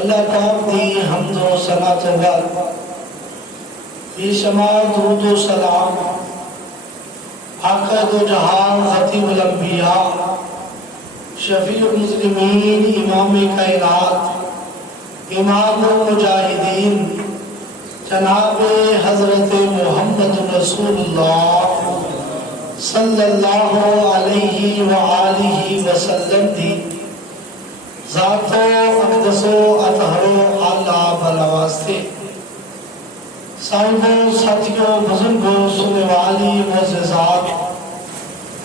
اللہ پاک دی حمد و ثنا تو بعد بے شمار درود و سلام آقا دو جہان خاتم الانبیاء شفیع المسلمین امام کائنات امام المجاہدین جناب حضرت محمد رسول اللہ صلی اللہ علیہ وآلہ وسلم دی ذات و اقدس و اطہر و اعلیٰ بلواستے صاحبوں ساتھیوں بزرگوں سننے والی معززات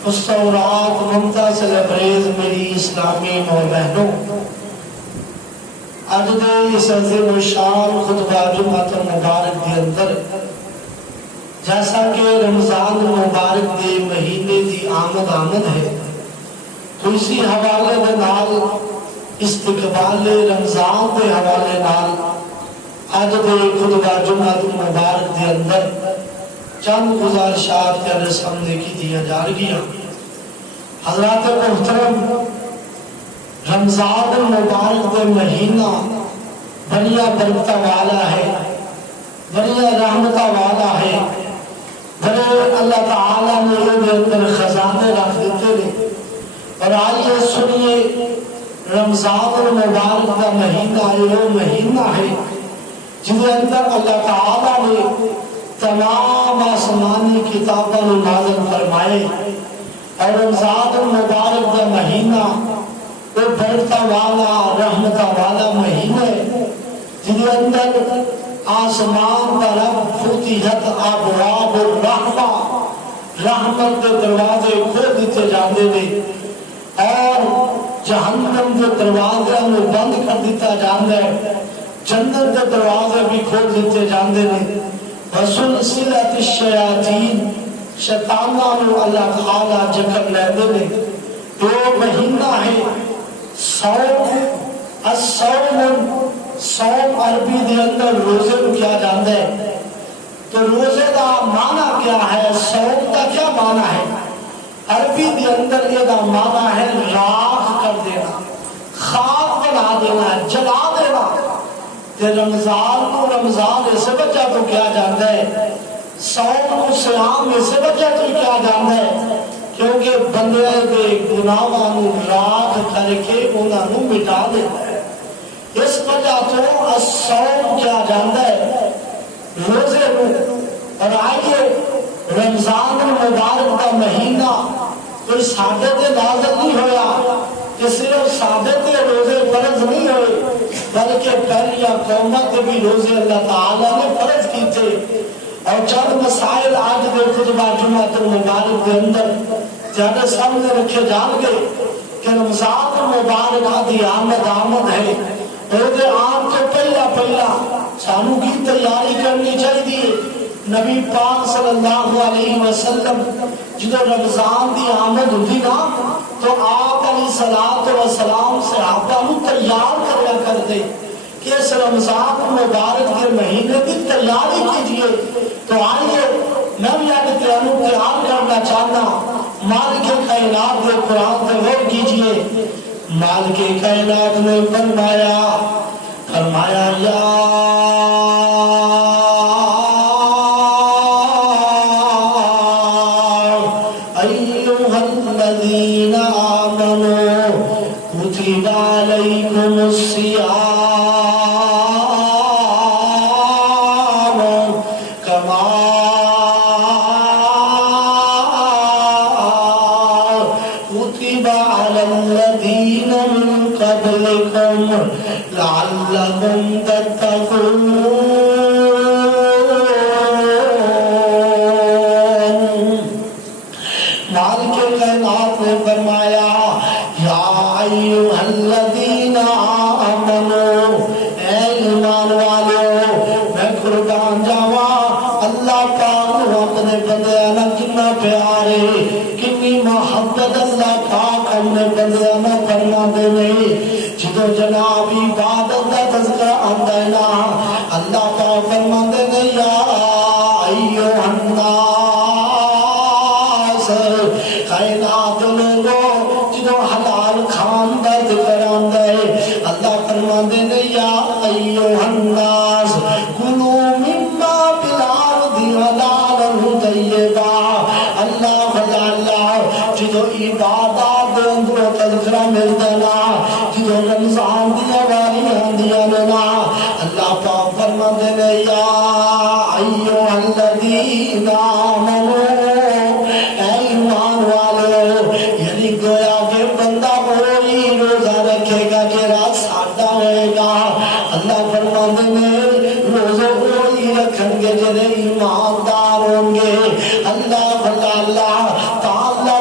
مستورات ممتاز لبریز میری اسلامی ماں بہنوں، آج دے اس عظیم و شان خطبہ جمعۃ مبارک کے اندر جیسا کہ رمضان مبارک دے مہینے دی آمد ہے تو اسی حوالے دے نال استقبال رمضان دے حوالے نال آج دے خطبہ جمعۃ مبارک دے اندر چند گزارشات کے سامنے کی دیا جا رہی ہیں۔ حضرات محترم، رمضان مبارک دے مہینہ بڑیا برکت والا ہے، بڑیا رحمت والا ہے، بڑے اللہ تعالیٰ نے یہ اندر خزانے رکھ دیتے ہیں۔ اور آئیے سنیے، رمضان المبارک کا مہینہ یہ مہینہ ہے جن کے اندر اللہ تعالیٰ نے تمام آسمانی کتابوں نازل فرمائے، اور رمضان المبارک کا مہینہ وہ برکت والا رحمت والا مہینہ ہے جن کے اندر آسمان کا رب فتحت ابواب الرحمہ، رحمت کے دروازے کھول دیتے جاندے نے، اور جہنم کے دروازے میں بند کر دیتا جاندے ہے، جنت کے دروازے بھی کھول دیتے جاندے نے۔ وسلسلۃ الشیاطین، شیطانوں کو اللہ تعالیٰ جکر لیندے نے۔ دو مہینہ ہے صوم، صوم عربی دے اندر روزے کو کیا جاندے ہے، تو روزے دا معنی کیا ہے، صوم کا کیا معنی ہے؟ عربی دے اندر یہ دا معنی ہے راکھ کر دینا، خاک بنا دینا، جلا دینا۔ کہ رمضان کو رمضان اس وجہ تو کیا جاتا ہے، صوم کو صیام اس وجہ تو کیا جاتا ہے کیونکہ بندے دے گناہاں نو راکھ کر کے انہاں نو مٹا دیتا ہے۔ اس وجہ تو الصوم کیا جاتا ہے روزے کو۔ اور آئیے رمضان المبارک کا مہینہ کوئی سادے تے نازل نہیں ہویا کہ صرف سادے تے روزے فرض نہیں ہوئے، بلکہ پہلیا قومت بھی روزے اللہ تعالیٰ نے فرض کی تھے۔ اور چند مسائل آج دے خطبہ جمعۃ المبارک کے اندر زیادہ سامنے رکھے جان گے کہ رمضان المبارک آدھی آمد ہے، اور آم تو پہلا سانو کی تیاری کرنی چاہیے۔ نبی پاک صلی اللہ علیہ وسلم جدو رمضان دی آمد ہوتی نا تو آپ علیہ السلام صحابہ نو تیار کریا کرتے کہ اس رمضان مبارک کے مہینے کی تیاری کیجئے۔ تو آئیے میں بھی آگے تیار کرنا چاہنا، مالک کائنات کے قرآن سے غور کیجئے۔ مالک کائنات نے فرمایا یا ایوہ الذین آمنوا کتب علیکم الصیام کما کتب علی الذین من قبلکم لعلکم تتقون۔ مالک کائنات نے فرمایا یا ایھا الذین آمنوا، اے ایمان والو، میں قربان جاواں اللہ پاک نو اپنے بندیاں نال کتنا پیار ہے، کتنی محبت اللہ پاک اپنے بندیاں نال فرماندے نے۔ جدو جناب عبادت دا تذکرہ آندا ہے نا، اللہ پاک فرماندے نے یا ایھا الناس، کائنات لوگو جدو حلال کھان دا ذکر آندا ہے اللہ فرماندے نے یا یا ایھا الناس کلوا مما فی الارض حلالا طیبا اللہ جدو عبادات دے اندر تذکرہ ملتا نا جدو رمضان دیا واریاں دیا نا اللہ پاک فرماتے نے یا ایھا الذین آمنوا اے ایمان والو یعنی گویا کہ بندہ وہی روزہ رکھے گا کہ رات ساڈا ہوئے گا اللہ فرماتے نے روزہ وہی رکھیں گے جنہیں ایماندار ہوں گے اللہ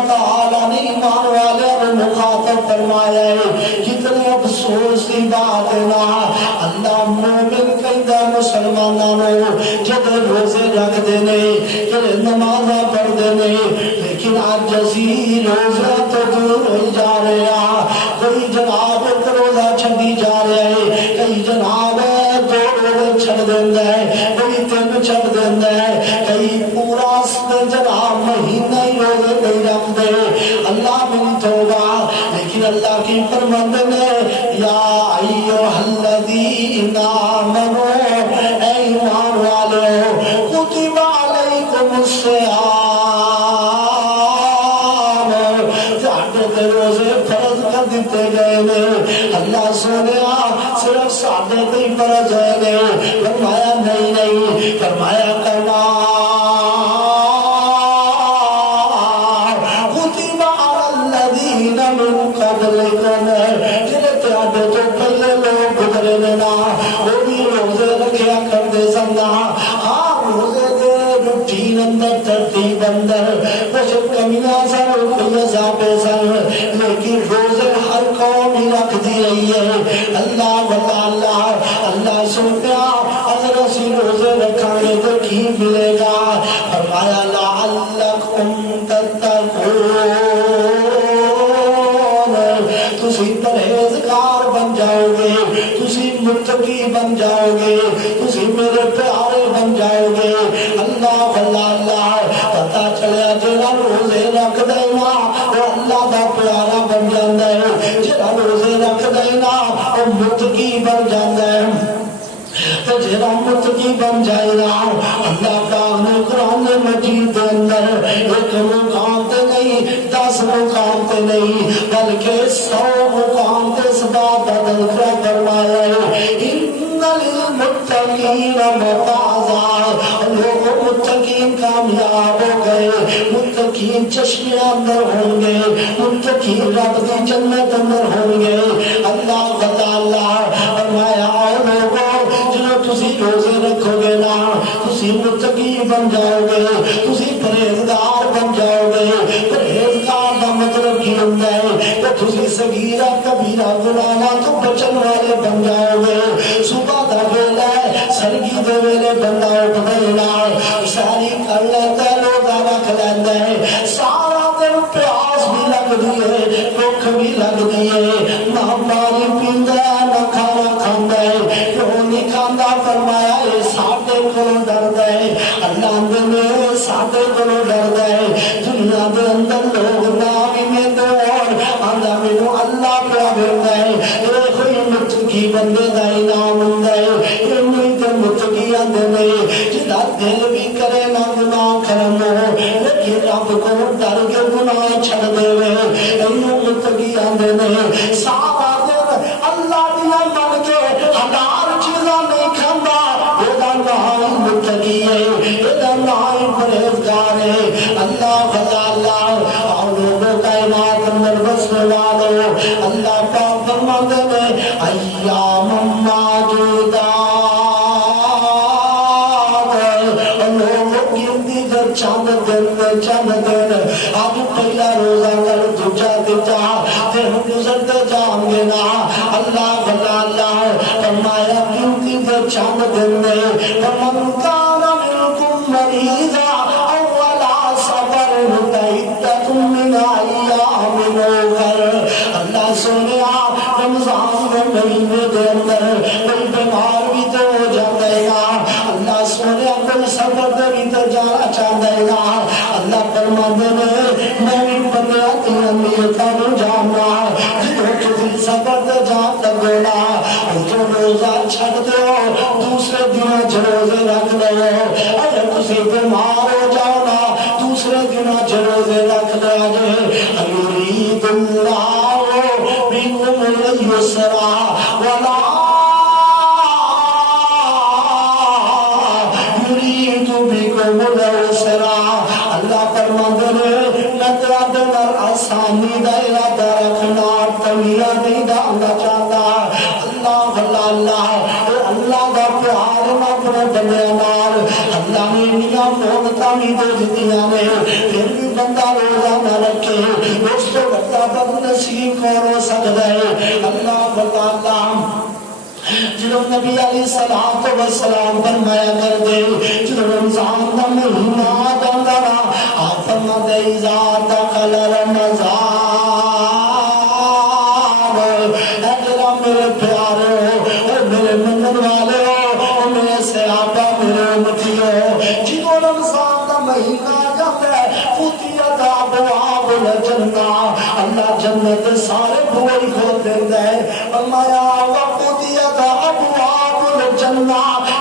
تعالیٰ نے ایمان والے اور مخاطب فرمایا ہے کتنے افسوس کی بات ہے نا اللہ مومن کہتا مسلمانوں جب روزے رکھ دینے جب نمازہ پڑھ دینے لیکن آج جیسی روزہ تو دور ہو جا رہے ہیں کوئی جناب ایک روزہ چھڑی جا رہے ہیں کئی جناب دو روزے چھڑ دیندہ ہے کوئی تین چھڑ دیندہ ہے کئی پورا جناب مہینہ ہی روزے نہیں رکھ دے اللہ میری توبہ لیکن اللہ کی فرمان نے یا ایھا الذین آمنوا اے ایمان والو کتب علیکم الصیام روزے فرض کر دیتے گئے اللہ سونیا صرف سادے کوئی فرض ہے فرمایا نہیں فرمایا کرنا ترتیب اندر کچھ کمیاں سر کوئی اضافے سر لیکن روزے ہر قوم ہی رکھ دی رہی ہے اللہ سنیا اگر اسی روزے رکھیں گے تو کی ملے گا فرمایا لعلکم تتقون تسی پرہیزگار بن جاؤ گے تسی متقی بن جاؤ گے تسی میرے پیارے بن جاؤ گے اللہ پتا چلیا جڑا روزے رکھ دینا وہ اللہ دا پیارا بن جاتا ہے جڑا روزے رکھ دینا وہ متقی بن جاتا ہے جڑا متقی بن جائے گا اللہ پاک نے قرآن مجید کے اندر ایک مقام تے نہیں 10 مقام تے نہیں بلکہ 100 مقام تے اس بات کا تذکرہ فرمایا ہے ان للمتقین مفازا لوگ متقین کامیاب ہو گئے متقین چشمے اندر ہوں گے متقین رب کی جنت اندر ہوں گے اللہ فرمایا اے لوگوں جنہوں تسی روزے رکھو گے نا تسی متقی بن جاؤ گے تسی پرہیزگار بن جاؤ گے پرہیزگار کا مطلب کی ہوتا ہے کہ تسی صغیرہ کبیرہ گناہاں تو بچن والے بن جاؤ گے صبح دا ویلا سرگی دے ویلے بندہ اٹھ دینا ساری کر لیتا ہے روزہ رکھ لیتا ہے سارا دن پیاس بھی لگ دی ہے بھوک بھی لگ دی ہے نہ پانی پیندا ہے نہ کھانا کھاندا ہے کیوں نہیں کھاندا فرمایا اے ساڈے کولوں ڈردا ہے اللہ نے ساڈے کولوں ڈردا ہے دنیا دے اندر لوگ نہ میں تو آندا مینوں اللہ پیا دیتا ہے اے کوئی متقی بندے دا انعام ہوندا ہے اے نہیں متقی آندے نے جدا دل بھی کرے نہ گناہ کرن لیکن رب کو ڈر کے گناہ چھڑ دے اینو متقی آندے نے سارا دن اللہ دیا من کے ہزار چیزاں نہیں کھاندا اے نہ متقی ہے اے نہ پرہیزگار ہے اللہ اور لوگوں کائنات اندر بسنے والوں اللہ پاک فرماتے ہیں ایام معدودات چند دن آج پہلا روزہ کر دوجا دیتا دن گزرتے جائیں گے نا اللہ فرمایا قیمتی دن چند دن میں ومن کان منکم مریضا او علی سفر فعدۃ من ایام اخر اللہ سنیا رمضان کے مہینے کے اندر کوئی بیمار بھی تو ہو جاتا ہے اللہ سنیا کوئی سفر دے بھی تو جانا چاہتا ہے اللہ فرماتے ہیں میں بھی بندہ تین نیتاں نوں جاننا جدوں تسی سفر تے جان لگے نا جو روزہ چھڈ دیو دوسرے دنوں چ روزے رکھ لو اگر تسی بیمار ہو جاؤ نا دوسرے دنوں چ روزے رکھ لو جے یرید اللہ بکم اليسر ولا یرید بکم العسر اللہ فرماتے ہیں نہ تیرے اندر آسانی دا ارادہ رکھنا تنگیاں نہیں ڈالنا چاہتا اللہ اللہ دا پیار نہ اپنے بندے نال اللہ نے انیاں محبتاں بھی دے دتیاں نے پھر بھی بندہ روزہ نہ رکھے اس تو بڑا بد نصیب کون ہو سکتا ہے اللہ جنہوں نبی علیہ السلام فرمایا کر دے جنہوں رمضان کا مہینہ آ جاتا نا آپ فرماتے اذا دخل رمضان اجرا میرے پیارے ہو میرے منن والے ہو میرے صحابہ میرے امتی ہو جنہوں رمضان کا مہینہ آ جاتا ہے فتحت ابواب الجنہ اللہ جنت سارے بوئے کھول دیتا ہے فرمایا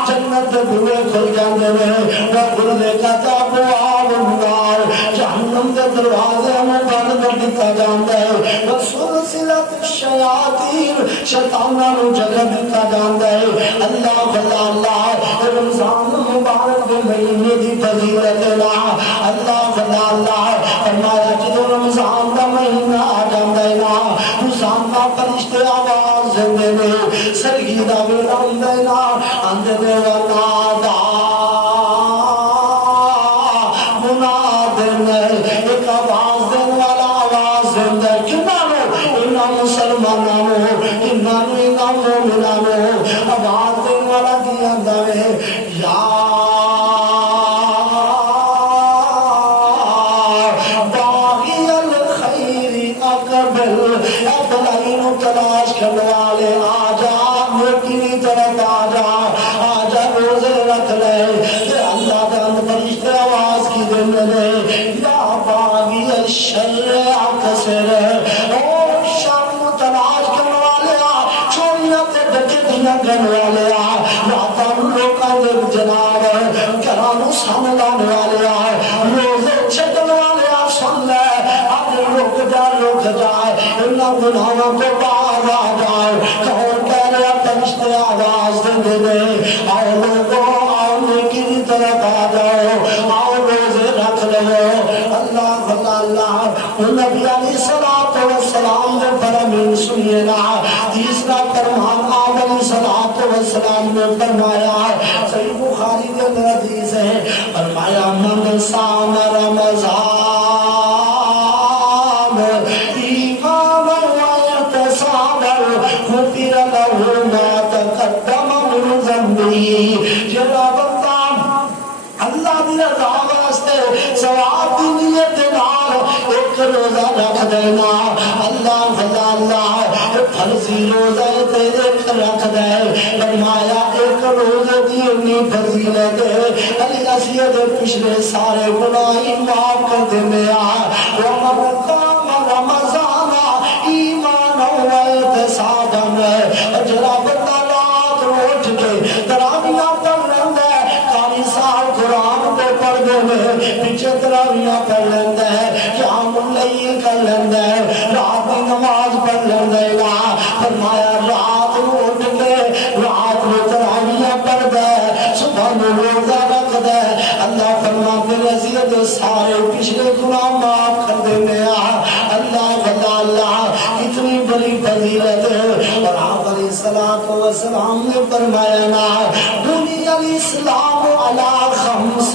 جنت بوئے کھل جاندے نے وَغُلِقَتْ أَبْوَابُ النَّارِ جہنم کے دروازے میں بند کر دیا جاتا ہے وَسُلْسِلَتِ الشَّيَاطِينِ شیطاناں نوں جگہ دیا جاتا ہے اللہ اللہ رمضان مبارک کے مہینے دی فضیلت لا اللہ فرمایا جدوں رمضان کا مہینہ آ جاتا ہے نا روزانہ فرشتے آواز دیندے نے سرگی دا ویلا ہوندا ہے نا آندے نے نادا منادن ایک آواز دین والا آواز دیندا ہے کنانو انہاں مسلماناں نو کنانو انہاں مومناں نو آواز دین والا دیاندا ہے یا تلاش کرنے والے آجا نیکی طرف آجا روزے رکھ لے اللہ تعالیٰ فرشتے آواز کی دینے لے یا باغی الشر اکثر او شر تلاش کرنے والے چوریاں تے ڈکیتیاں کرنے والے راتاں لوکاں دے جناب گھراں سامنے والے روزے چھڈن والے سن لے رک جائے اللہ گناہوں کو باز آ جائے کون کہہ رہا فرشتے آواز دے دے آؤ لوگوں آؤ نیکی کی طرف آ جاؤ آؤ روزے رکھ لو اللہ نبی علیہ السلام نے فرمایا سنیے نا تیسرا فرمان آپ علیہ السلام نے فرمایا صحیح بخاری کے اندر حدیث ہے فرمایا من صام رمضان اللہ دی رضا واسطے ثواب دی نیت نال ایک روزہ رکھ دینا اللہ فرضی روزہ تے ایک رکھ دے فرمایا ایک روزے دی اتنی فضیلت ہے علی اسیے دے پچھلے سارے گناہ معاف کر دینے ومن قام رمضان ایمان و احتسابا اجرا بندہ رات اٹھ کے تراویح پڑھ لینا ہے قاری صاحب قرآن پہ پڑھ دینے پیچھے تراویح پڑھ لینا ہے قیام اللیل کر لینا ہے رات کی نماز پڑھ لینا ہے فرمایا رات اٹھ کے رات میں تراویح پڑھ دے صبح میں روزہ رکھ دے اللہ فرماتے رضیت سارے پچھلے گناہ معاف کر دینے اللہ کتنی بڑی فضیلت ہے اور آپ علیہ السلام نے فرمایا نا بنی الاسلام علی خمس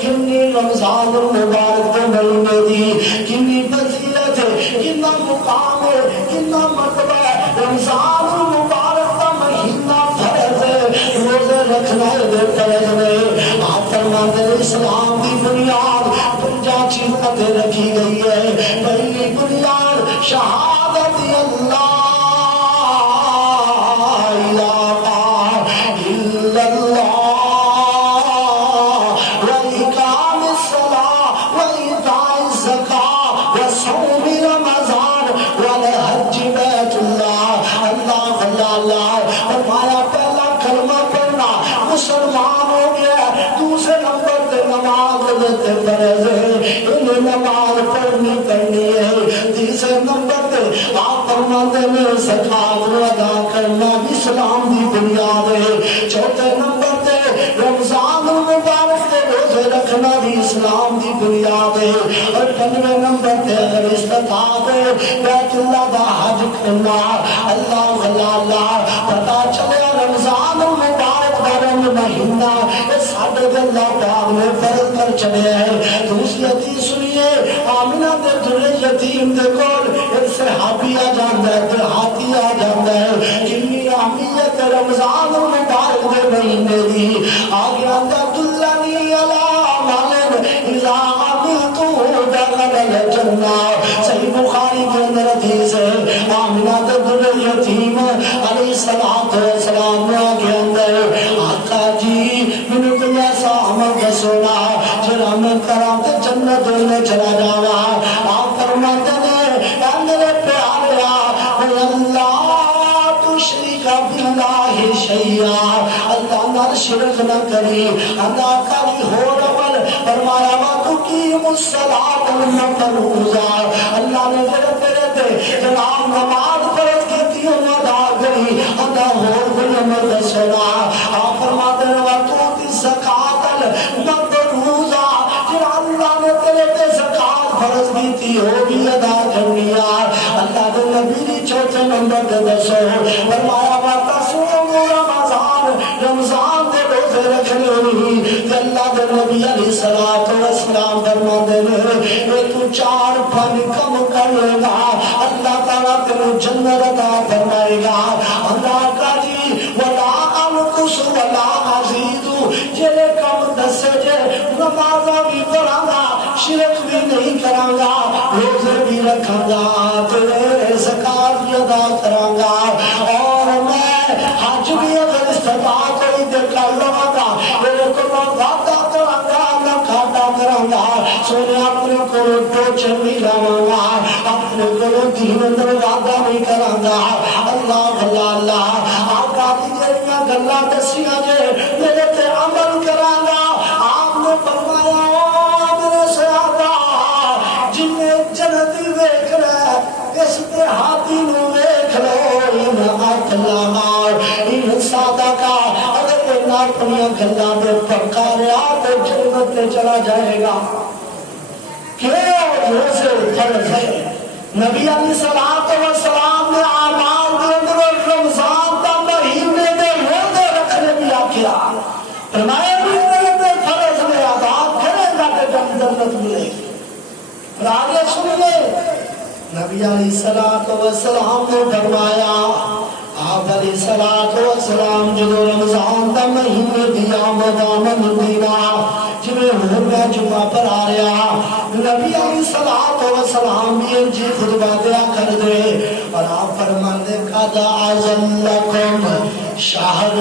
کنی رمضان المبارک کے مہینے دی کنی فضیلت ہے کتنا مقام ہے کتنا مرتبہ ہے رمضان المبارک کا مہینہ فرض ہے روزے رکھنا ہے فرض ہے آپ فرماتے ہیں اسلام کی بنیاد 50 چیزوں پہ رکھی گئی ہے پہلی بنیاد شہادت اللہ فرمایا تے فرض ہے انہیں نماز پڑھنی ہے تیسرے نمبر تے آپ فرماتے ہیں زکات ادا کرنا بھی اسلام دی بنیاد ہے چوتھے نمبر تے رمضان المبارک تے روزے رکھنا بھی اسلام دی بنیاد ہے اور پنجویں نمبر تے اگر استطاعت ہے بیت اللہ دا حج کرنا اللہ اللہ پتا چلے رمضان المبارک دا مہینہ ساڈے اللہ پاک نے فرض کر چلے ہیں دوسری حدیث سنیے آمنہ دے دلے یتیم دے کول ایک صحابی آ جاندا ہے دیہاتی آ جاندا ہے کنی اہمیت رمضان المبارک دے مہینے دی آگے آندا دلنی علی مالن اذا عملتو دخل الجنہ صحیح بخاری کے اندر حدیث ہے آمنہ دے دلے یتیم علیہ السلام نے آگے اندر آقا جی میں کوئی ایسا عمل دسونا جڑا میں کراں تے جنت میں چلا جاواں آپ فرماتے ہیں اے میرے پیارے اللہ تشرک باللہ شیئا اللہ نال شرک نہ کری ادا کری ہو عمل فرمایا وا تقیم الصلاۃ المفروضہ اللہ نے تیرے تے جناب نماز فرض کی ادا کری ادا ہو کوئی عمل دسونا آپ فرماتے ہیں وا تو زکات المفروضہ کہ اللہ نے تیرے تے زکات فرض کی تھی وہ بھی ادا کرنی ہے اللہ کے نبی نے چوتھے نمبر تے دسو فرمایا وا تصوم رمضان دے روزے رکھنے نہیں تے اللہ کے نبی علیہ الصلوۃ والسلام فرماتے ہیں کہ تو 4 پن کم کر لے گا اللہ تعالیٰ تیرے جنت عطا فرمائے گا اللہ کا جی ولا انقص ولا ازید جڑے کم دسے جے نماز بھی پڑھاں گا شرک بھی نہیں کراں گا روزے بھی رکھاں گا تے زکات بھی ادا کراں گا اور میں حج بھی اگر استطاعت ہوئی تے کر لواں گا میرے کو وعدہ کراں گا نہ کھاٹا کراں گا سونے اپنے کو ٹوچ نہیں لاواں گا اپنے کو دین اندر وعدہ نہیں کراں گا اللہ اللہ اللہ آقا دی جڑیاں گلاں دسیاں جے میرے تے عمل کراں گا آپ نے فرمایا میرے صحابہ جنہیں جنتی ویکھ رہا اس تے ہاتھی نو ویکھ لو ان ہاتھ لامار ان سادہ کا اگر ان اپنی گلاں دے پکا رہا تو جنت تے چلا جائے گا کیوں روزے فرض ہے نبی علیہ الصلوۃ والسلام نے اعمال دے اندر رمضان دا مہینے دے روزے رکھنے بھی آکھیا فرمایا میرے تے فرض میں ادا کرے گا تے جنت ملے گی اور آگے سنیے نبی علیہ الصلوۃ والسلام نے فرمایا آپ علیہ الصلوۃ والسلام جو رمضان دا مہینے دیا مدامن دینا جنہیں ہو گیا جمعہ پر آ رہا نبی علیہ الصلوۃ والسلام بھی ان جی خطبہ دیا کر دے اور آپ فرماندے قد اعظم لکم شہر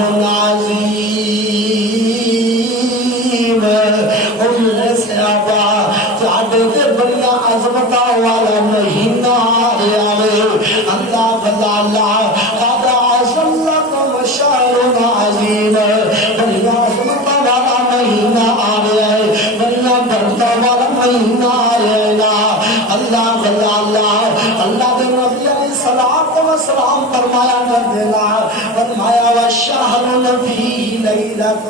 عظیم امر صحابہ ساڈے تے بڑیاں عظمتاں والا مہینہ آ رہا ہے اللہ اللہ قد اعظم لکم شہر عظیم بڑیاں عظمتاں والا مہینہ آ رہا ہے بڑیاں برکتاں والا مہینہ آ رہا ہے اللہ اللہ اللہ کے نبی علیہ الصلوۃ والسلام فرمایا کر دینا فرمایا والشہر فیہ لیلۃ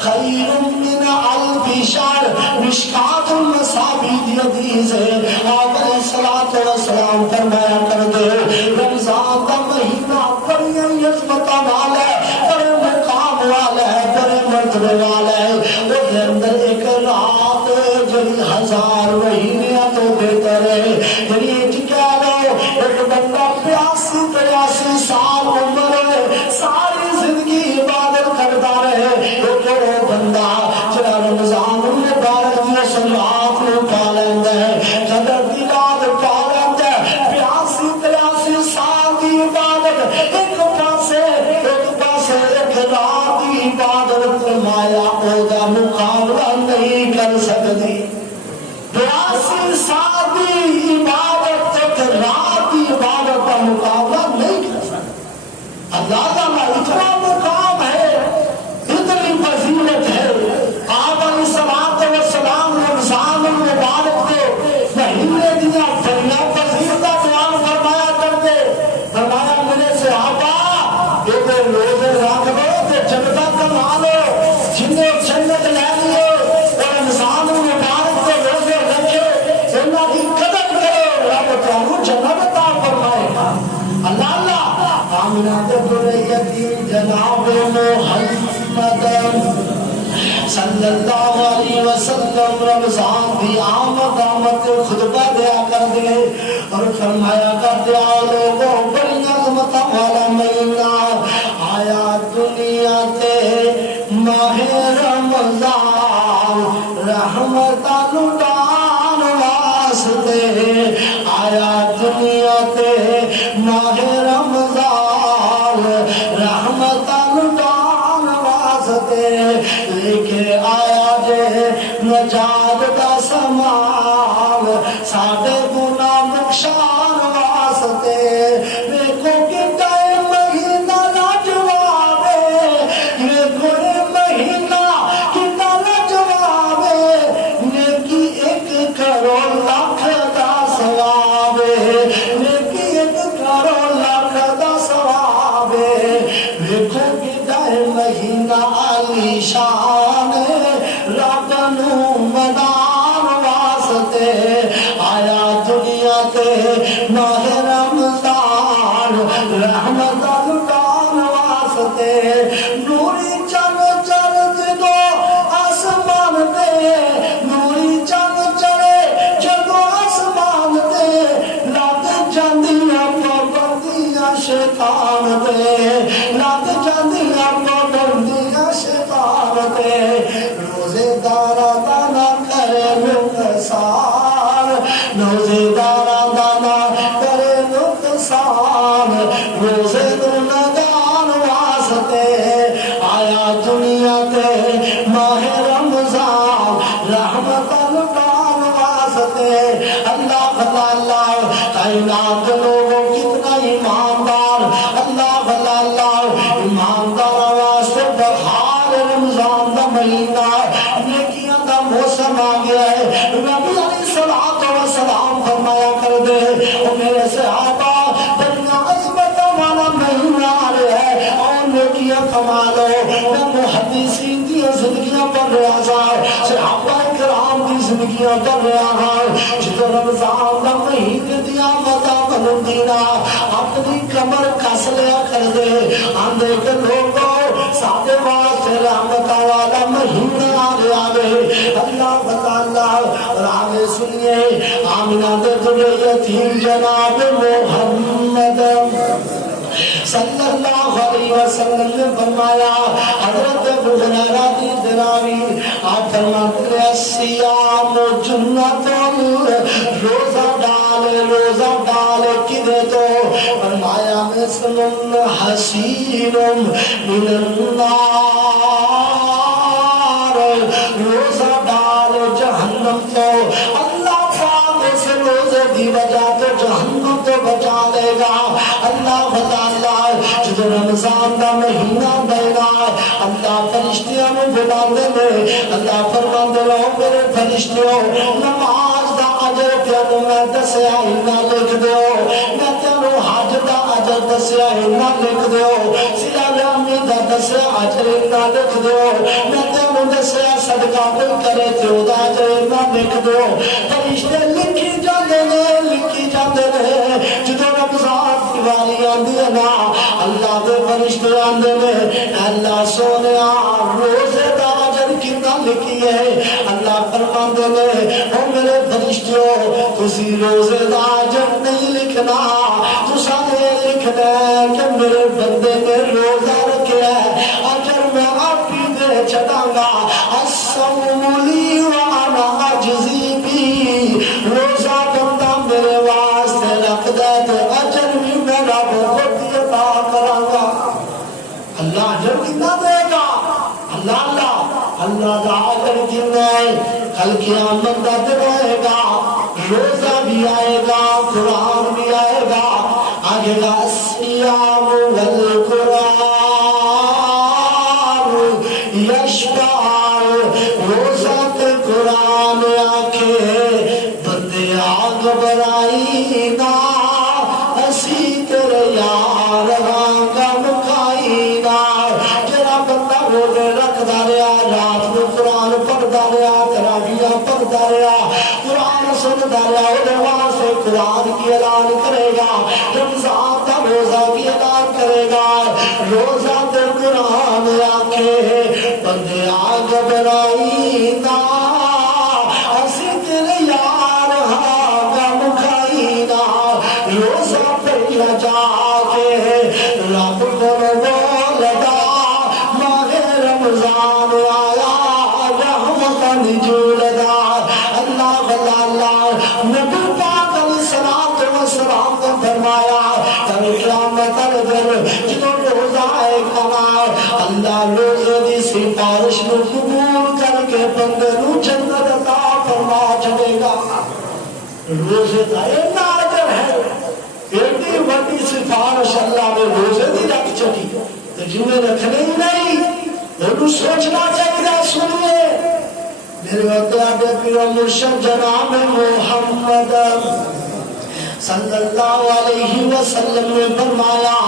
خیر من الف شہر مشکات المصابیح حدیث ہے آپ علیہ الصلوۃ والسلام فرمایا کر دے رمضان کا مہینہ بڑی عظمت والا ہے بڑے مقام والا ہے بڑے مرتبے والا ہے اس کے اندر ایک رات جڑی 1000 مہینے تو بہتر ہے یعنی کیا لو ایک بندہ 82 سال عمر ہے ساری زندگی عبادت کرتا رہے ایک بندہ جڑا رمضان المبارک دی شریعت نو پا لیندا ہے قدر دی رات پا لیندا ہے 82 سال دی عبادت ایک پاسے ایک رات دی عبادت فرمایا روزے رکھ لو تے جنت کما لو جنہیں جنت لے لیو اور انسان مبارک تے روزے رکھے انہاں دی قدر کرو رب تانوں جنت عطا فرمائے گا اللہ اللہ آمنہ دے یتیم جناب محمد صلی اللہ علیہ وسلم رمضان بھی آمد خطبہ دیا کر دے اور فرمایا کر دیا لوگوں بڑی عظمت والا مہینہ آیا دنیا تے ماہ رمضان رحمتہ لٹان واسطے آیا دنیا تے ماہ رمضان رحمتہ لٹان واسطے لے کے آیا جے نجات دا سامان ساڈے گناہ بخشان واسطے ویکھو کتا مہینہ لاجواب ویکھو مہینہ کتا لاجواب نیکی 1 کروڑ لاکھ دا ثواب نیکی 1 کروڑ لاکھ دا ثواب ویکھو کتا مہینہ علی شان رب نو مدان واسطے آیا دنیا تے ماہ رمضان رحمت لٹان واسطے نوری چند چرد دو آسمان تے نوری چند چڑے جدو آسمان تے لگ جاندیاں پابندیاں شیطان تے لگ جاندیاں پابندیاں شیطان تے روزے دارا دانا کرے نقصان روزے دارا دانا کرے نقصان روزے دردان واسطے آیا دنیا تے ماہ رمضان رحمت لٹان واسطے اللہ اللہ کائنات لوگوں کتنا ایماندار اللہ اللہ ایماندار واسطے بہار رمضان دا مہینہ نیکیاں دا موسم آ گیا ہے نبی علیہ السلام فرمایا کر دے او میرے صحابہ دنیا عظمت والا مہینہ آ رہا ہے اور نیکیاں کما لو میں محدثین کی زندگیاں پڑھ رہا تھا صحابہ کرام کی زندگیاں پڑھ رہا ہوں جدو رمضان دا مہینے دیا مدہ بلندینا اپنی کمر کس لیا کر دے آندے کے لوگوں ساتھ واسطے رحمت والا مہینہ آ رہا ہے اللہ بتانا اور آگے سنیے آمنہ دے یتیم جناب محمد صلی اللہ علیہ وسلم نے فرمایا حضرت ابو ہریرہ کی دراوی آپ فرماتے ہیں سیام جنت روزہ ڈال کدے تو فرمایا مثل حسین من النار روزہ ڈال جہنم تو اللہ پاک اس روزے دی وجہ تو جہنم تو بچا لے گا اللہ بتا جدو رمضان دا مہینہ بینا اللہ فرشتیاں میں بلا دے اللہ فرماندے رہو میرے فرشتیوں نماز دا اجر تینوں میں دسیا ہی نہ لکھ دو میں تینوں حج دا اجر دسیا ہی نہ لکھ دو سیال امی دا دسیا اجر نہ لکھ دو میں تینوں دسیا صدقہ دل کرے تو دا اجر نہ لکھ دو فرشتے لکھی جاندے نے جدو رمضان کی واری آندی ہے نا اللہ دے فرشتے آندے نے اللہ سونیا روزے دا اجر کتنا لکھی ہے اللہ فرماندے نے او میرے فرشتوں تسی روزے دا اجر نہیں لکھنا تساں نے لکھنا ہے کہ میرے بندے نے روزہ رکھا ہے اجر میں آپ ہی دے چھٹاں گا الصوم لی وانا اجزی بھی روزہ بندہ میرے واسطے رکھ دے تو اجر بھی میرا بہت عطا کراں گا اللہ اجر کتنا دے گا اللہ دا اجر کتنا ہے کل قیامت دا دن آئے گا روزہ بھی آئے گا قرآن بھی آئے گا آگے گا الصیام والقرآن یشفع روزہ تے قرآن آکھے بندے آگ برائی نا اسی تیرے یار آنگا مکائی قرآن کی اعلان کرے گا، رمضان کا روزہ کی اعلان کرے گا، روزہ دے قرآن آکھے بندے آگ بنائی نا اسی تیرے یار ہاں مکھائی نا، روزہ پہلا جا کے رب کو بولدا ماہ رمضان آیا رحمت نجولدا، اللہ اللہ نبی پاک علیہ السلام نے فرمایا قیامت دن جدوں روزہ آئے گا اللہ روزے دی سفارش نو قبول کر کے بندے نو جنت عطا فرما چھڑے گا۔ روزے دا اینا اجر ہے، ایڈی بڑی سفارش اللہ نے روزے دی رکھ چھڑی، تو جنہیں رکھنے ہی نہیں انہوں سوچنا چاہیے۔ سنیے میرے وقت پیر مرشد جناب محمد صلی اللہ علیہ وسلم نے فرمایا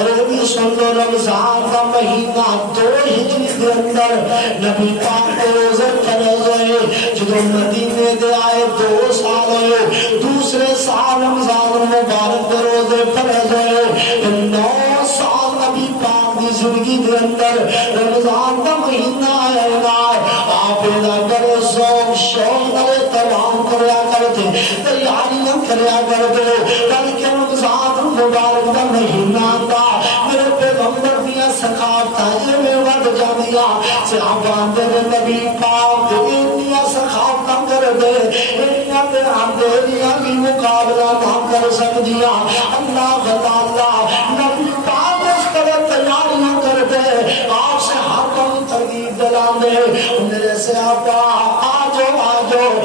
ربی سن لو رمضان کا مہینہ 2 ہجری کے اندر نبی پاک کے روزے فرض ہوئے، جب مدینے دے آئے 2 سال ہوئے، دوسرے سال رمضان مبارک کے روزے فرض ہوئے، 9 سال نبی پاک کی زندگی کے اندر رمضان کا مہینہ آئے گا، آپ کرے ذوق شوق کرے تمام کریا کرتے تیاریاں کریا کرتے، بلکہ رمضان مبارک کا مہینہ آتا میرے پیغمبر دیا سخاوتاں میں ود جاندیاں، صحابہ دے نبی پاک انیاں سخاوتاں کر دے، انیاں تے اندھیریاں بھی مقابلہ نہ کر سکدیاں، اللہ اللہ نبی پاک اس طرح تیاریاں کر دے، آپ سے ہر کم ترغیب دلان دے، میرے صحابہ آجو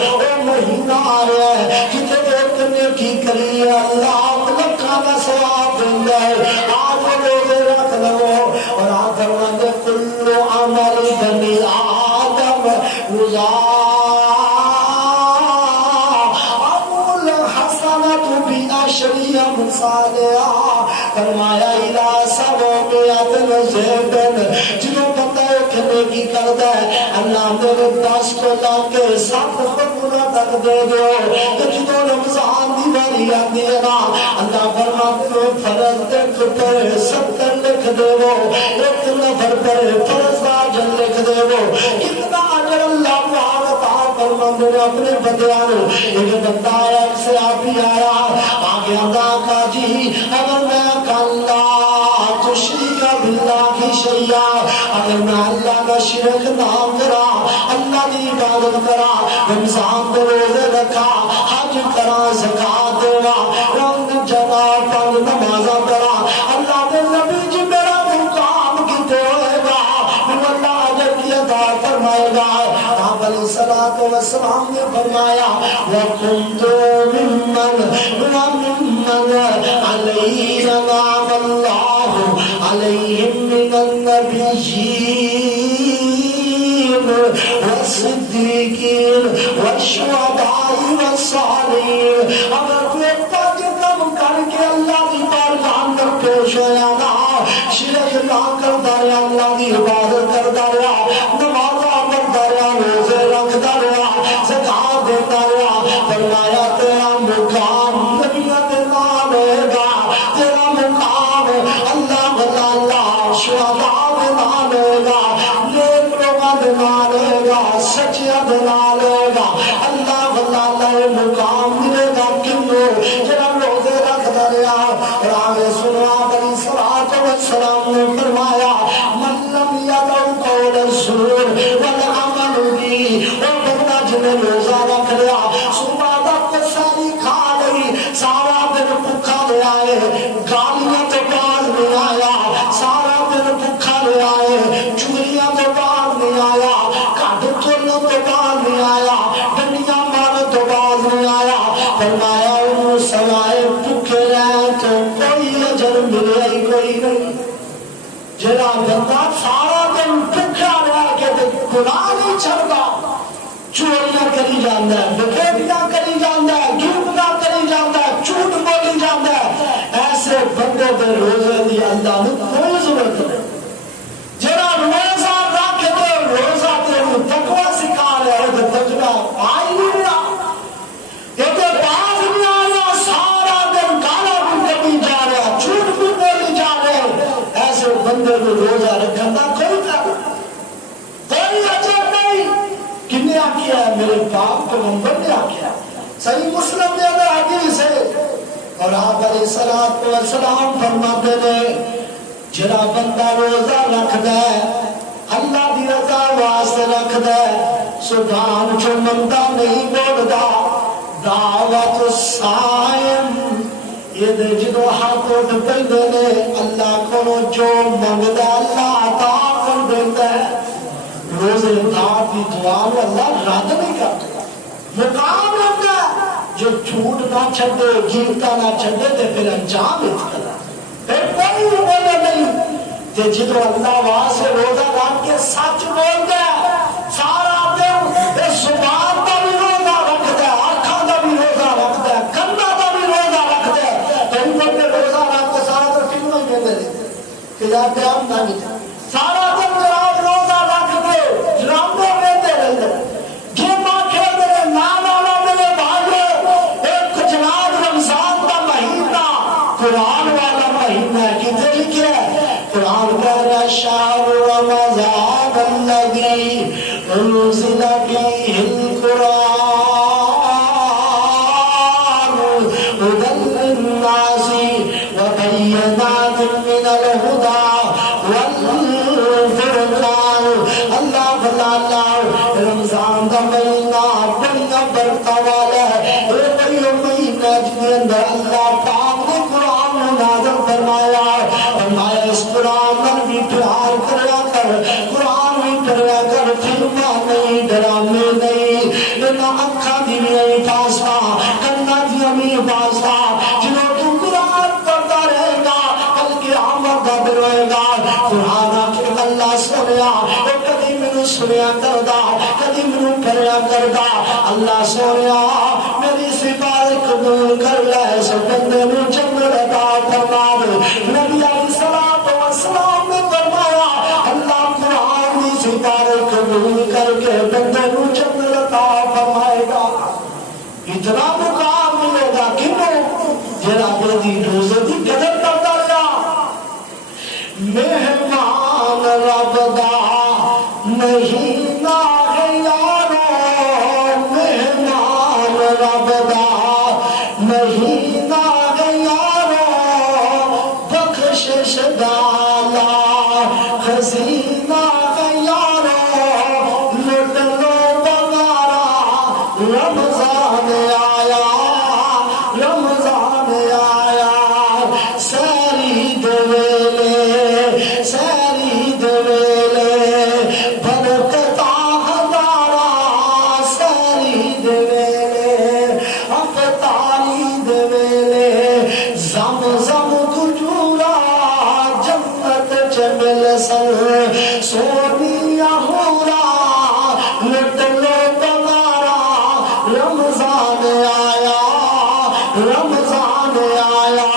وہ مہینہ آ رہا ہے جتے ایک نیکی کری ہے اللہ لکھا کا ثواب دیندا ہے، آج روزے رکھ لو اور آپ فرماتے کل عمل بنی آدم ابو الحسنۃ بعشر امثالها، فرمایا الى 700 زیبن، جنہوں پتہ ہے کہ نیکی کرتا ہے اللہ میرے 10 کو لا کے 7 خطرہ تک دے دو، کہ جدو رمضان دی باری آتی ہے نا اللہ فرماتے ہیں فرض دیکھ پر 70 لکھ دے وہ، ایک نفر پر فرض آجر لکھ دے وہ، کتنا آجر اللہ پاک عطا فرماتے ہیں اپنے بدیانوں، ایک بندہ آیا ایک سے آپ ہی آیا آگے اندہ کا جی اگر میں اللہ تشریک باللہ شیعہ، اگر میں اللہ کا شرک نام کرا، اللہ کی عبادت کرا، رمضان کو روزے رکھا، حج کرا، زکات دینا، رنگ جنا پڑھ نمازاں کرا، اللہ کے نبی جی میرا مقام کتے ہوئے گا، اللہ اجر کی عطا فرمائے گا۔ آپ علیہ الصلوۃ والسلام نے فرمایا وَكُنْتُ مِمَّنْ عَلَيْهِ نَعْمَ اللَّهُ عَلَيْهِمْ مِنَ النَّبِيِّينَ والصدیقین والشہداء والصالحین، اگر تو ایک کام کر کے اللہ کی بارگاہ میں پیش ہویا نا، شرک نہ کرتا رہا، اللہ کی عبادت کرتا رہا، نمازاں پڑھتا رہا، روزے رکھتا رہا، زکات دیتا رہا، فرمایا تیرا مقام نبیوں کے نام ہوگا، تیرا مقام اللہ اللہ شہداء کے نام ہوگا، نیک لوگوں کے نام ہوگا، سچیاں کے نام ہوگا، اللہ اللہ مقام ملے گا کنوں جنہاں روزے رکھتا رہا۔ اور آگے سنوا علیہ الصلوۃ والسلام نے فرمایا من لم یدع قول الزور والعمل به، وہ بندہ جنہیں روزہ رکھ لیا صبح تک ساری کھا لی، سارا دن بھوکا لے آئے، گالیاں تو باز نہیں آیا، سارا دن بھوکا لے آئے، چوریاں تو باز نہیں آیا، کاٹ چوروں تو باز نہیں آیا، ڈنڈیاں ماروں تو باز نہیں آیا، فرمایا انہوں سوائے بھوکے رہے تو کوئی اجر ملے ہی کوئی نہیں۔ جڑا بندہ سارا دن بھوکا رہ کے گناہ نہیں چھڑتا، چوریاں کری جاندہ ہے، ڈکیتیاں کری جاندہ ہے، گھومنا کری جاندہ ہے، جھوٹ بولی جاندہ ہے، ایسے بندے دے روزے دی اللہ نے کوئی ضرورت نہیں۔ جڑا روزہ رکھ دے روزہ تے تقوی سکھا رہے ہو تو تقوی آئی نہیں رہا، یہ تو باز نہیں آیا رکھنا کوئی عجب نہیں. کنے آکیا ہے؟ میرے پاک پیغمبر نے آکیا. صحیح مسلم میں اندر حدیث ہے اور آپ علیہ السلام فرماتے ہیں جڑا بندہ روزہ رکھدا ہے اللہ دی رضا واسطے رکھدا ہے سبحان جو مندا نہیں بولدا دعوت الصائم یہ جدو ہاتھ اٹھ پہندے نے اللہ کو جو منگدا اللہ عطا کر دیتا ہے. روزے دار کی دعا میں اللہ رد نہیں کرتا. مقام ہوتا ہے جو جھوٹ نہ چھڑے جھیلتا نہ چھڑے تو پھر انجام اتنا پھر کوئی بولے نہیں. جدو اللہ واسطے روزہ رکھ کے سچ بولتا ہے سارا دن اس زبان کا بھی روزہ رکھتا ہے آنکھوں کا بھی روزہ رکھتا ہے کندھا کا بھی روزہ رکھتا ہے. تو ان پر روزہ رکھ کے سارا تو فلم ہی کہتے رہتے کہ یار قیام نہ ملتا سارا دن جناب روزہ رکھ کے ڈرامے دیتے رہتے گیماں کھیلتے رہے نانا میرے بھائیو. ایک جناب رمضان کا مہینہ قرآن والا مہینہ ہے کتنے لکھے قرآن کہہ رہا شہر رمضان الذی انزل فیہ القرآن ہدی للناس وبینات من الہدی والفرقان. اللہ اللہ رمضان کا مہینہ بڑا برکت والا ہے. یہ بڑی مہینہ جس کے اندر اللہ پاک نے قرآن نازل فرمایا فرمایا اس قرآن پر بھی پیار کریا کر قرآن بھی پڑھیا کر فلماں نہیں ڈرامے نہیں نہ اکھاں دی حفاظت کنا دی حفاظت جنوں تو قرآن پڑھتا رہے گا کل قیامت کا دن ہوئے گا. قرآن کے اللہ سنیا کدی مینوں سنیا کردا کدی مینوں پڑھیا کردا. اللہ سنیا میری سفارش قبول کر لے سو بندے نوں جنت عطا فرما دے. نبی علیہ الصلوۃ والسلام نے فرمایا اللہ قرآن کی سفارش قبول کر کے بندے نوں جنت عطا فرمائے گا. اتنا مقام ملے گا کنوں جڑا اپنی روزے کی قدر کرتا رہا. مہمان رب دا مہینہ ہے یارو مہمان رب دا مہینہ ہے یارو بخشش ڈالا خزینہ ہے یارو لٹ لو بغارا رمضان آیا رمضان آیا. ساری دویلے ساری دویلے برکتا ہزارا ساری دویلے افطاری دویلے زم زم کجورا جنت چمل سر سونی ہورا لٹ لو بغارا رمضان آیا رمضان آیا.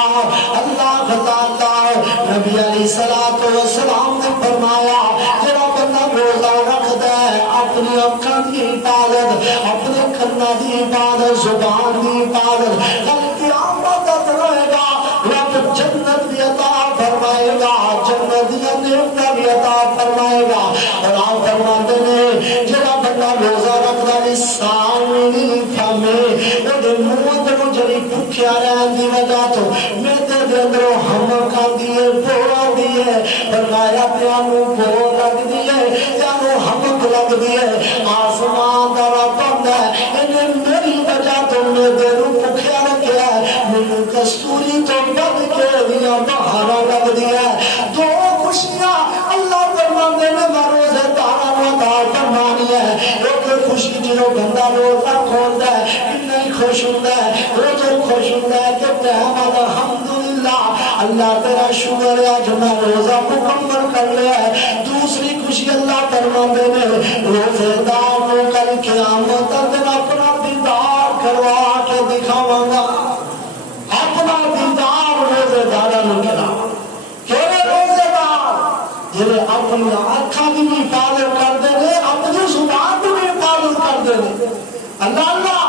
اللہ اللہ نبی علیہ السلام نے فرمایا جڑا بندہ روزہ رکھدا ہے اپنی اکھاں دی حفاظت اپنے کھنا دی حفاظت زبان دی حفاظت کل قیامت تک رہے گا رب جنت بھی عطا فرمائے گا جنت دی نعمت بھی عطا فرمائے گا. اور آپ فرماتے ہیں جڑا بندہ روزہ رکھدا ہے سامنے فمے اودے منہ تے جڑی بھکھیا رہن دی وجہ تو میدے دے اندروں ہم کھاندی ہے بھوڑا دی ہے فرمایا پیانو بھوڑ لگدی ہے پیانو ہمک لگدی ہے آسمان دا رب بندہ ہے انہیں میری وجہ تو میدے نوں بھکھیا رکھیا ہے مینوں کستوری تو بد کے دیا بہارا لگدی ہے. دو خوشیاں اللہ فرماندے نے روزے داراں نوں عطا فرمانی ہے. ایک خوشی جدوں بندہ روزہ کھولدا ہے کتنا ہی خوش ہوندا ہے وہ جو خوش ہوندا ہے کہ احمد الحمدللہ اللہ تیرا شکر ہے جو میں روزہ مکمل کر لیا ہے. دوسری خوشی اللہ فرماندے نے روزے دار کو کل قیامت تک اپنا دیدار کروا کے دکھاواں گا. اپنا دیدار روزے داراں نوں کراواں کہڑے روزے دار جڑے اپنی آنکھاں دی حفاظت کردے نے اپنی زبان دی حفاظت کردے نے. اللہ اللہ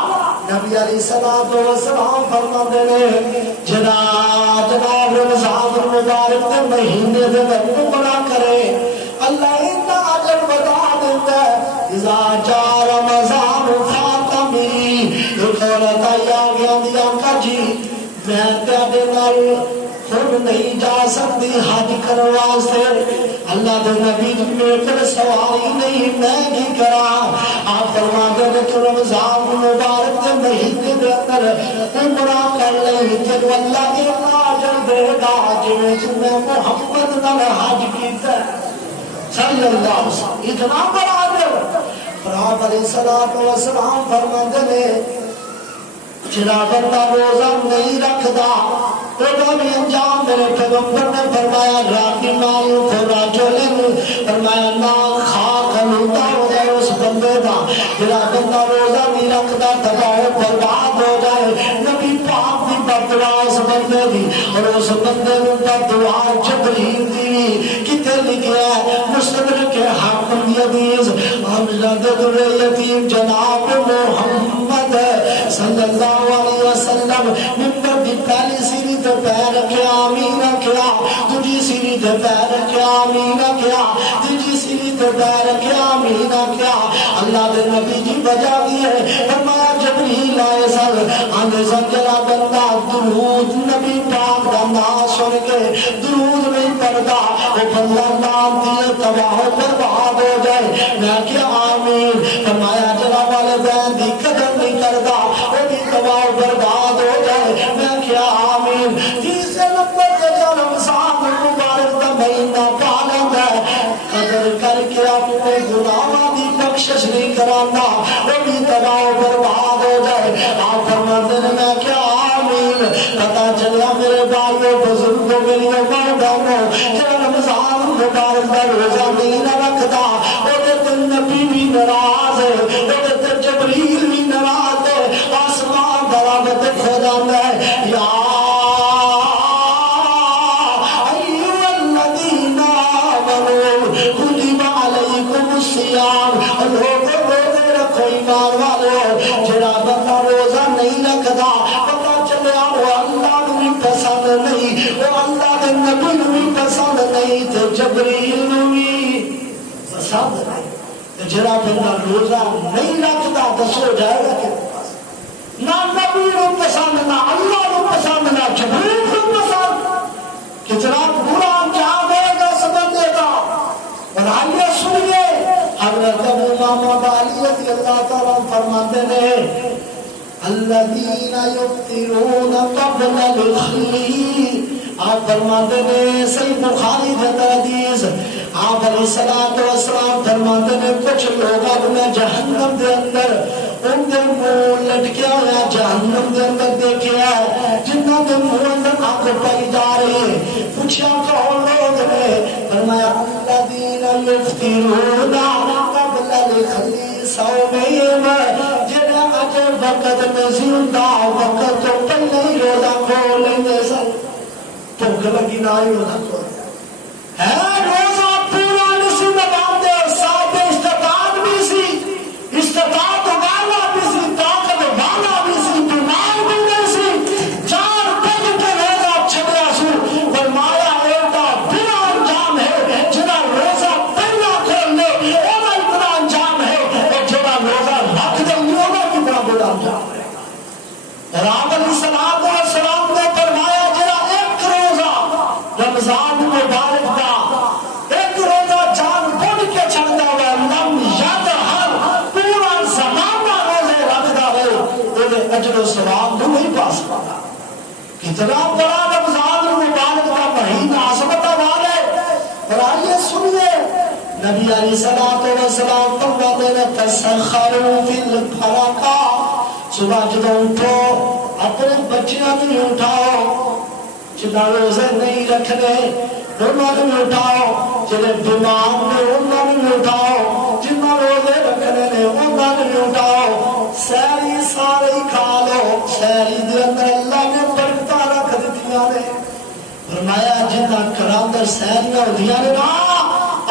نبی علیہ السلام فرماتے ہیں جناب رمضان المبارک کے مہینے دے عمرہ کرے اذا جاء رمضان فاطمی ایک عورت آیا گیا دیا کا جی میں تیرے نال خود نہیں جا سکتی حج کرنے واسطے اللہ دے نبی میرے کو سواری نہیں میں کی کرا آپ فرماتے ہیں کہ رمضان مبارک کے مہینے کے اندر عمرہ کر لیں کہ اللہ کے اجر دے گا جویں تمہیں محمد نال حج کیتا صلی اللہ علیہ وسلم اتنا بڑا اجر آپ علیہ الصلوۃ والسلام فرماتے ہیں جنا بندہ روزہ نہیں رکھدا وہ بھی انجام میرے پیغمبر نے فرمایا راتی مایو تھوڑا چولے فرمایا نا خاک لوٹا ہو جائے اس بندے دا جنا بندہ روزہ نہیں رکھدا تباہ و برباد ہو جائے نبی پاک دی بددعا اس بندے دی اور اس بندے نوں بددعا جبرائیل دی کتے لکھیا ہے مستدرک حاکم دی حدیث امجد یتیم جناب محمد صلی اللہ علیہ وسلم ممبر دی پہلی سیری تے پیر رکھیا آمین رکھیا دوجی سیری تے پیر رکھیا آمین رکھیا تیجی سیری تے پیر رکھیا آمین رکھیا اللہ دے نبی جی بجا دیے فرمایا جبریل آئے سر آنے سجرہ بندہ درود نبی پاک دا نام سن کے درود نہیں پڑھتا وہ بندہ نام دیے تباہ و برباد ہو جائے میں کیا آمین فرمایا جلا والے بین دی قدر نہیں کرتا وہ بھی تباہ و برباد ہو جائے میں کیا آمین تیسرے نمبر کے جو رمضان مبارک دا مہینہ پالن ہے قدر کر کے اپنے گناہاں دی بخشش نہیں کرانا وہ بھی تباہ و برباد ہو جائے آپ فرماتے ہیں میں کیا آمین پتہ چلیا میرے بھائیو بزرگوں میری مردانوں کہ رمضان مبارک دا روزہ نہیں رکھتا وہ تے نبی بھی ناراض ہے وہ تے جبریل بھی ناراض ہے آسمان درامت خدا میں یا ایوہ الذین آمنوا کتب علیکم الصیام روزے روزے رکھو ایمان والو جڑا بندہ روزہ نہیں رکھتا پتہ چلیا وہ اللہ کو بھی پسند نہیں وہ اللہ کے نبی کو بھی پسند نہیں تو جبریل کو بھی پسند نہیں جڑا بندہ روزہ نہیں رکھتا دسو جائے گا کہ نہ نبی کو پسند نہ اللہ کو پسند نہ جبریل کو پسند کتنا برا انجام ہے گا سمجھے گا اور آئیے سنیے حضرت ابو امامہ بالی رضی اللہ تعالیٰ فرماتے ہیں الذین یفطرون قبل الخلی آپ فرماتے ہیں صحیح بخاری کے حدیث آپ علیہ الصلوۃ والسلام فرماتے ہیں کچھ لوگ اپنے جہنم کے اندر ان کے منہ لٹکیا ہوا جہنم کے اندر دیکھا ہے جنہوں کے منہ اندر آگ پائی جا رہی ہے پوچھا کون لوگ ہیں فرمایا الذین یفطرون قبل الخلی صومہم جنہاں اجر وقت میں زندہ وقت تو پہلے ہی روزہ کھول لیں گے سر بھوک لگی نہ ہی روزہ کھول ہے روزہ پورا نہیں بتاتے صاحب استطاعت بھی سی استطاعت والا بھی سی طاقت والا بھی سی بیمار بھی نہیں سی چار پگ کے روزہ چھڑیا سو فرمایا ایٹا بڑا انجام ہے جنا روزہ پہلا کھول لے اوہ اتنا انجام ہے اور جنا روزہ رکھ دے اوہ کتنا بڑا انجام ہے رب علیہ الصلوۃ والسلام نے فرمایا جنا ایک روزہ رمضان مبارک کا ایک روزہ جان بڑھ کے چھڑتا ہوا لم ید ہر پورا زمانہ روزے رکھتا ہے وہ اجر و ثواب تو نہیں پا سکتا کتنا بڑا رمضان مبارک کا مہینہ عظمت والا ہے اور آئیے سنیے نبی علیہ الصلوۃ والسلام فرماتے ہیں تسخروا فی الفرقہ صبح جدو اٹھو اپنے بچیاں بھی اٹھاؤ جنہاں روزے نہیں رکھنے انہاں بھی اٹھاؤ جنہیں بیمار نے انہاں بھی اٹھاؤ جنہاں روزے رکھنے نے انہاں بھی اٹھاؤ سہری سارے ہی کھا لو سہری دے اندر اللہ نے برکتاں رکھ دتیاں نے فرمایا جنہاں کراندر سہریاں ہوندیاں نے نا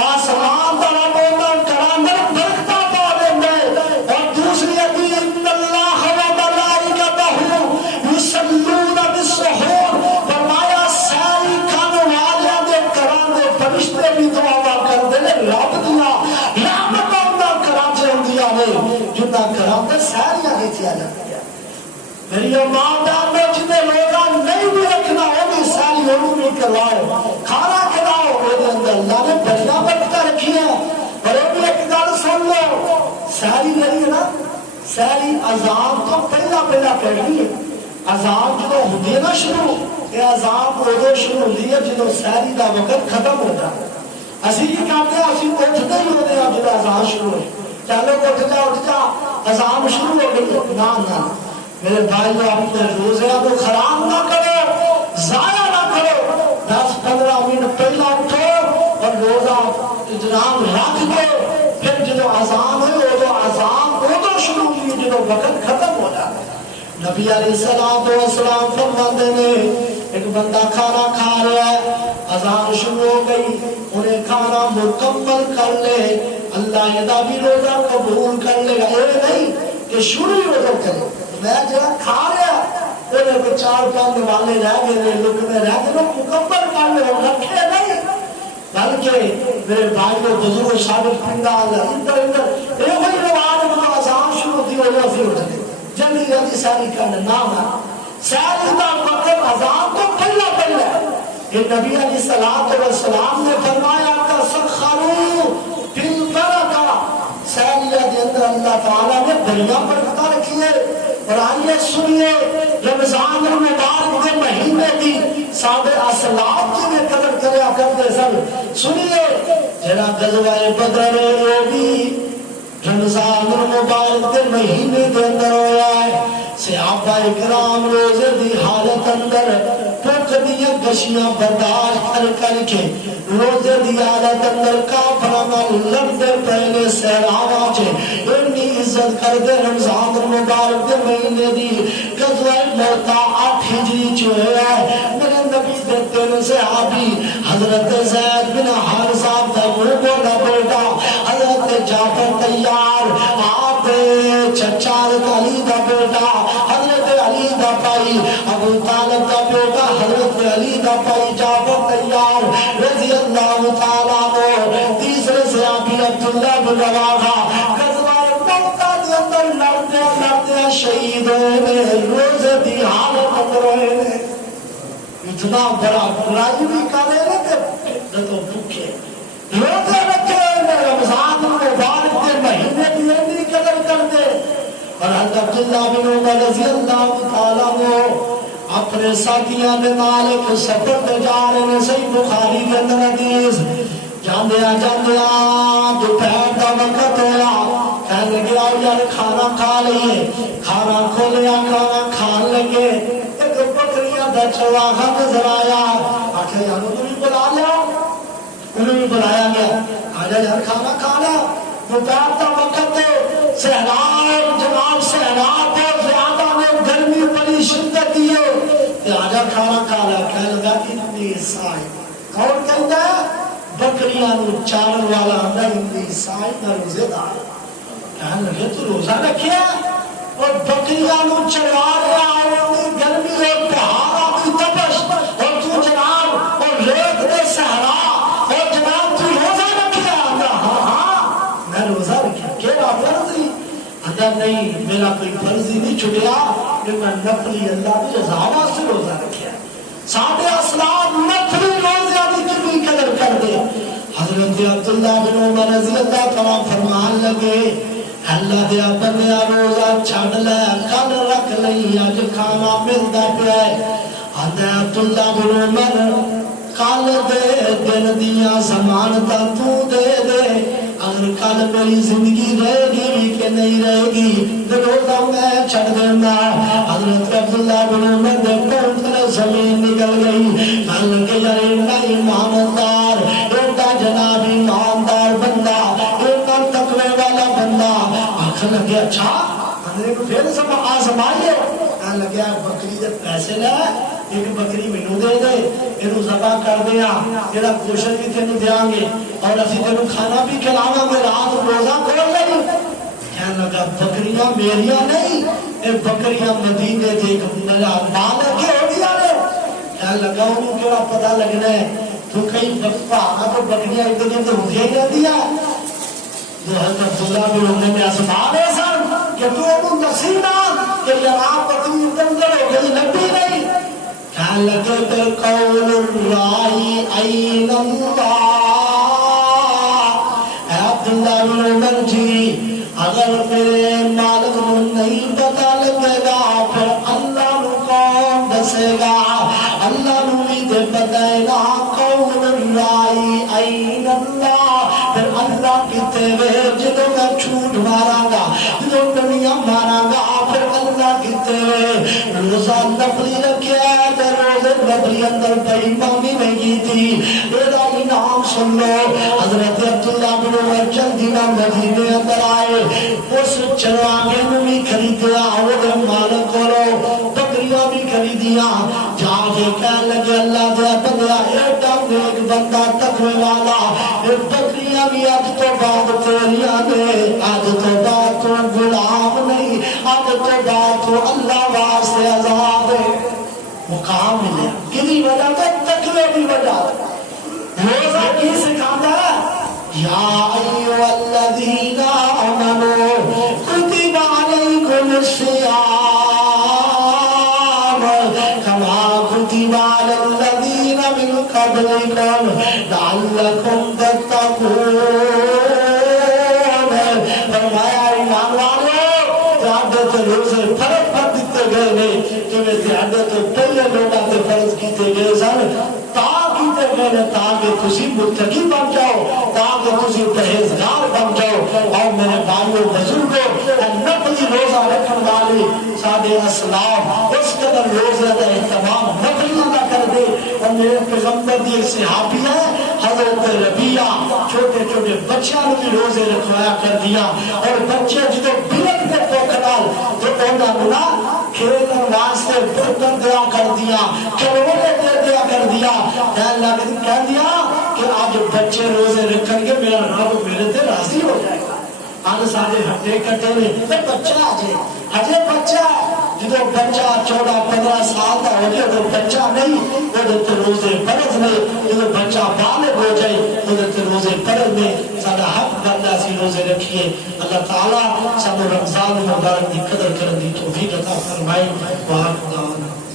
آسمان دا رب انہاں کراندر برکتاں پا دیندا ہے اور دوسری حدیث ان اللہ یصلون بالسحور فرمایا ساری کھانے والے دے کراندے فرشتے بھی دعا کرتے ہیں رب دیا رحمت اللہ کراچے کیا جاتی ہے. میری ماں باپ نے جنہیں روزہ نہیں بھی رکھنا وہ بھی ساری علوم بھی کرواؤ, کھانا کھلاؤ, وہ اندر اللہ نے بڑھیا برکتیں رکھی ہیں. اور وہ بھی ایک گل سن لو, ساری نہیں ہے نا, ساری اذان تو پہلا پڑھنی ہے. اذان جو ہوتی ہے نا شروع, یہ اذان ادو شروع ہوتی ہے جب ساری کا وقت ختم ہو جاتا ہے. اسی کی کہتے ہیں اسی اٹھتے ہی ہوتے ہیں جب اذان شروع ہوئی, چلو اٹھ جا اذان شروع ہو گئی. نہ میرے بھائیو, اپنے روزے کو خراب نہ کرو, ضائع نہ کرو. 10-15 منٹ پہلا اٹھو اور روزہ جناب رکھ دو. پھر جب اذان ہوئی وہ اذان ادو شروع ہوئی جب وقت ختم ہو جاتا ہے. نبی علیہ السلام فرماتے ہیں ایک بندہ کھانا کھا رہا ہے, اذان شروع ہو گئی, انہیں کھانا مکمل کر لے, اللہ یہ بھی روزہ قبول کر لے گا. یہ نہیں کہ شروع ہی روزہ کرے, میں جہاں کھا رہا وہ 4-5 والے رہ گئے, لکمے رہ گئے, مکمل کر لے, رکھے نہیں. بلکہ میرے بھائی کو بزرگ ثابت پنڈا ادھر یہ وہی رواج مطلب اذان شروع ہوتی ہے وہ پھر اٹھ گئے جلدی ساری کرنا نہ ساری کا مطلب اذان تو پہلا یہ نبی علیہ السلام نے فرمایا کا سخرو بالبرکہ, سالیہ کے اندر اللہ تعالیٰ نے بڑھیا برکتیں رکھی ہے. اور آئیے سنیے رمضان المبارک کے مہینے کی ساڑھے اسلاف کی میں قدر کریا کرتے سن. سنیے جنا غزوہ بدر وہ بھی رمضان المبارک کے مہینے کے اندر ہوا ہے. صحابہ اکرام روزے دی حالت اندر بھوک دیا گشیاں برداشت کر کے روزے دی حالت اندر کافراں لڑتے پہلے سہراوا چ اتنی عزت کر دے. رمضان المبارک کے مہینے دی غزوہ موتا 8 ہجری چ ہوا ہے. میرے نبی دے 3 صحابی حضرت زید بن حارثہ دا بولا بیٹا حضرت جعفر تیار, آپ چچا علی دا بیٹا حضرت علی دا پائی, ابو طالب دا بیٹا حضرت علی دا پائی جعفر تیار رضی اللہ تعالیٰ عنہ. تیسرے صحابی عبداللہ بن رواحہ غزوہ موتا کے اندر لڑتے شہید ہوئے, روزے دی حالت اندر ہوئے. اتنا بڑا برائی بھی کرے نا تو بھوکے روزے رکھے رمضان المبارک کے مہینے کی اتنی قدر کرتے. اور حضرت عبداللہ بن عمر رضی اللہ تعالیٰ عنہ اپنے ساتھیاں دے نال ایک سفر پہ جا رہے ہیں. صحیح بخاری کے اندر حدیث جاندیا دوپہر کا وقت ہوا, کہنے لگے آؤ یار کھانا کھا لئیے. کھانا کھولیا, کھانا کھان لگے, ایک بکریاں دا چراغا نظر آیا. آخر یار انہوں نے بلا لیا, انہوں نے بلایا گیا, آجا یار کھانا کھانا. دوپہر کا وقت سہراب جناب سہراب بہت زیادہ میں گرمی بڑی شدت ہے, آجا کھانا کھانا. کہنے لگا اتنی سائی کون کہتا ہے بکریاں نو چارن والا اتنی سائی نہ روزے دار. کہنے لگے تو روزہ رکھیا اور بکریاں نو چڑھا رہا گرمی اور پہاڑا کی تپش اور تو جناب اور ریت دے صحرا اور جناب تو روزہ رکھیا. ہاں میں روزہ رکھیا. کیا فرض ہی اگر نہیں, میرا کوئی فرض ہی نہیں چھٹیا کہ میں نفلی اللہ کی رضا سے روزہ رکھیا. ساڑھے اسلام نفلی روزہ کی کتنی قدر کر دے. حضرت عبداللہ بن عمر رضی اللہ تعالیٰ فرمان لگے اللہ دیا بندیا روزہ چھڑ لے, کل رکھ لئی, اج کھانا ملتا پیا ہے. حضرت عبداللہ بن عمر کل دے دن دیا ضمانتاں تو دے دے, اگر کل میری زندگی رہے گی کہ نہیں رہے گی روزہ میں چھڑ دینا. حضرت عبداللہ بن عمر دے پونتر زمین نکل گئی. کہنے لگے یار اینا ایماندار, اینا جناب ایماندار بندہ, اینا تقوی والا بندہ. آخر لگے اچھا انہیں کو پھر سب آزمائیے. کہنے لگے بکری دے پیسے لے, ایک بکری مینوں دے دے, اینو ذبح کر دیا, تیرا گوشت بھی تینوں دیاں گے اور اسی تینوں کھانا بھی کھلاواں گے, رات روزہ کھول لئی. کہنے لگا بکریاں میریاں نہیں, اے بکریاں مدینے دے مالک کے ہو گیا نے. کہنے لگا انہوں کیڑا پتہ لگنا ہے تو کئی پہاڑاں تو بکریاں ایک دن تو ہوتی ہی رہتی ہے. تو حضرت عبداللہ بن عمر نے اسباب سن کہ تو انہوں نصیب نہ کہ جناب پتنی تندر ہو گئی نبی نہیں کہنے لگے پھر قول الرائی این اللہ اے عبداللہ بن عمر جی اگر میرے مالک کو نہیں پتا لگے گا پھر اللہ نو کون دسے گا اللہ نو بھی دے بتائے گا قول الرائی این اللہ پھر اللہ کہتے ہوئے جدوں میں جھوٹ مارا گا جدوں دنیا مارا گا پھر اللہ کہتے ہوئے روزہ نفلی رکھیا ہے تے روزے نفلی اندر بے ایمانی نہیں کی تھی میرا انعام سن لو حضرت عبداللہ بن عمر جلدی نہ مدینے اندر آئے اس چرواہے میں بھی خریدیا وہ مالک کرو بکریاں بھی خریدیاں جا کے کہنے لگے اللہ دے بندہ ایڈا نیک بندہ تقوی والا بکریاں بھی آج تو بعد تیریاں نے آج تو بعد تو غلام نہیں آج تو بعد تو اللہ واسطے آزاد ہے مقام ملے کدی وجہ تو تقوی بھی وجہ روزہ کی سکھاتا ہے یا ایوہ الذین آمنوا کتب علیکم الصیام کما کتب علی الذین من قبلکم لعلکم تتقون فرمایا ایمان والو عادت روزے فرق پر دیتے گئے نہیں کہ میں عادت پہلے لوگاں تے فرض کیتے گئے سن تاکہ تسی متقی بن جاؤ تاکہ تسی پرہیزگار بن جاؤ اور میرے بھائیوں بزرگوں نفلی روزہ رکھنے والے سادے اسلام اس قدر روزہ کا اہتمام نفلیوں کا کر دے اور میرے پیغمبر دی ایک صحابی ہے حضرت ربیعہ چھوٹے چھوٹے بچیاں بھی روزے رکھوایا کر دیا اور بچے جدو بلک میں پوکھنال تو انہوں نے کھیلن واسطے برتن دیا کر دیا کھلونے دے دیا کر دیا کہہ دیا کہ آج بچے روزے رکھیں گے میرا رب میرے تے راضی ہو جائے گا آج سارے ہٹے کٹے میں بچہ آجے ہجے بچہ جدو بچہ 14-15 سال کا ہو گیا تو بچہ نہیں وہ تو روزے فرض نہیں جدو بچہ بالغ ہو جائے وہ تو روزے فرض نہیں سارا حق بندہ سی روزے رکھیے اللہ تعالیٰ سب رمضان مبارک دی قدر کرن دی توفیق عطا فرمائے وہاں خدا